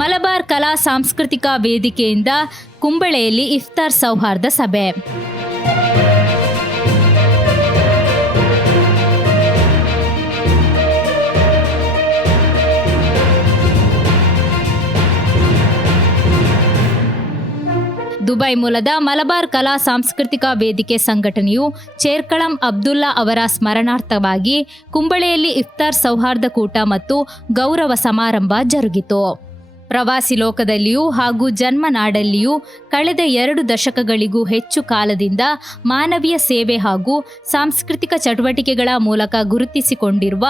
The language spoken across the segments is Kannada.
ಮಲಬಾರ್ ಕಲಾ ಸಾಂಸ್ಕೃತಿಕ ವೇದಿಕೆಯಿಂದ ಕುಂಬಳೆಯಲ್ಲಿ ಇಫ್ತಾರ್ ಸೌಹಾರ್ದ ಸಭೆ. ದುಬೈ ಮೂಲದ ಮಲಬಾರ್ ಕಲಾ ಸಾಂಸ್ಕೃತಿಕ ವೇದಿಕೆ ಸಂಘಟನೆಯು ಚೇರ್ಕಳಂ ಅಬ್ದುಲ್ಲಾ ಅವರ ಸ್ಮರಣಾರ್ಥವಾಗಿ ಕುಂಬಳೆಯಲ್ಲಿ ಇಫ್ತಾರ್ ಸೌಹಾರ್ದ ಕೂಟ ಮತ್ತು ಗೌರವ ಸಮಾರಂಭ ಜರುಗಿತು. ಪ್ರವಾಸಿ ಲೋಕದಲ್ಲಿಯೂ ಹಾಗೂ ಜನ್ಮನಾಡಲ್ಲಿಯೂ ಕಳೆದ 2 ದಶಕಗಳಿಗೂ ಹೆಚ್ಚು ಕಾಲದಿಂದ ಮಾನವೀಯ ಸೇವೆ ಹಾಗೂ ಸಾಂಸ್ಕೃತಿಕ ಚಟುವಟಿಕೆಗಳ ಮೂಲಕ ಗುರುತಿಸಿಕೊಂಡಿರುವ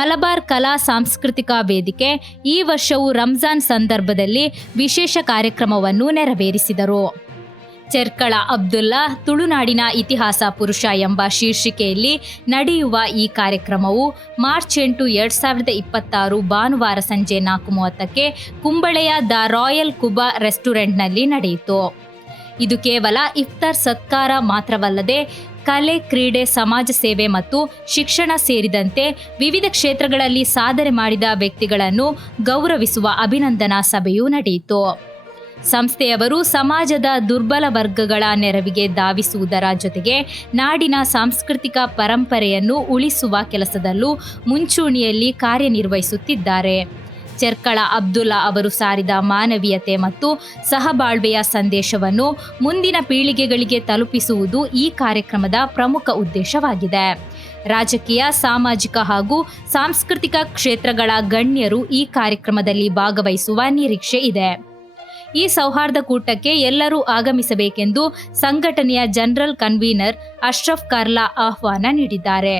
ಮಲಬಾರ್ ಕಲಾ ಸಾಂಸ್ಕೃತಿಕ ವೇದಿಕೆ ಈ ವರ್ಷವೂ ರಂಜಾನ್ ಸಂದರ್ಭದಲ್ಲಿ ವಿಶೇಷ ಕಾರ್ಯಕ್ರಮವನ್ನು ನೆರವೇರಿಸಿದರು. ಚೆರ್ಕಳ ಅಬ್ದುಲ್ಲಾ ತುಳುನಾಡಿನ ಇತಿಹಾಸ ಪುರುಷ ಎಂಬ ಶೀರ್ಷಿಕೆಯಲ್ಲಿ ನಡೆಯುವ ಈ ಕಾರ್ಯಕ್ರಮವು ಮಾರ್ಚ್ 8, 2026 ಭಾನುವಾರ ಸಂಜೆ 4:30ಕ್ಕೆ ಕುಂಬಳೆಯ ದ ರಾಯಲ್ ಕುಬಾ ರೆಸ್ಟೋರೆಂಟ್ನಲ್ಲಿ ನಡೆಯಿತು. ಇದು ಕೇವಲ ಇಫ್ತಾರ್ ಸತ್ಕಾರ ಮಾತ್ರವಲ್ಲದೆ ಕಲೆ, ಕ್ರೀಡೆ, ಸಮಾಜ ಸೇವೆ ಮತ್ತು ಶಿಕ್ಷಣ ಸೇರಿದಂತೆ ವಿವಿಧ ಕ್ಷೇತ್ರಗಳಲ್ಲಿ ಸಾಧನೆ ಮಾಡಿದ ವ್ಯಕ್ತಿಗಳನ್ನು ಗೌರವಿಸುವ ಅಭಿನಂದನಾ ಸಭೆಯೂ ನಡೆಯಿತು. ಸಂಸ್ಥೆಯವರು ಸಮಾಜದ ದುರ್ಬಲ ವರ್ಗಗಳ ನೆರವಿಗೆ ಧಾವಿಸುವುದರ ಜೊತೆಗೆ ನಾಡಿನ ಸಾಂಸ್ಕೃತಿಕ ಪರಂಪರೆಯನ್ನು ಉಳಿಸುವ ಕೆಲಸದಲ್ಲೂ ಮುಂಚೂಣಿಯಲ್ಲಿ ಕಾರ್ಯನಿರ್ವಹಿಸುತ್ತಿದ್ದಾರೆ. ಚೆರ್ಕಳ ಅಬ್ದುಲ್ಲಾ ಅವರು ಸಾರಿದ ಮಾನವೀಯತೆ ಮತ್ತು ಸಹಬಾಳ್ವೆಯ ಸಂದೇಶವನ್ನು ಮುಂದಿನ ಪೀಳಿಗೆಗಳಿಗೆ ತಲುಪಿಸುವುದು ಈ ಕಾರ್ಯಕ್ರಮದ ಪ್ರಮುಖ ಉದ್ದೇಶವಾಗಿದೆ. ರಾಜಕೀಯ, ಸಾಮಾಜಿಕ ಹಾಗೂ ಸಾಂಸ್ಕೃತಿಕ ಕ್ಷೇತ್ರಗಳ ಗಣ್ಯರು ಈ ಕಾರ್ಯಕ್ರಮದಲ್ಲಿ ಭಾಗವಹಿಸುವ ನಿರೀಕ್ಷೆ ಇದೆ. ಈ ಸೌಹಾರ್ದ ಕೂಟಕ್ಕೆ ಎಲ್ಲರೂ ಆಗಮಿಸಬೇಕೆಂದು ಸಂಘಟನೆಯ ಜನರಲ್ ಕನ್ವೀನರ್ ಅಶ್ರಫ್ ಕರ್ಲಾ ಆಹ್ವಾನ ನೀಡಿದ್ದಾರೆ.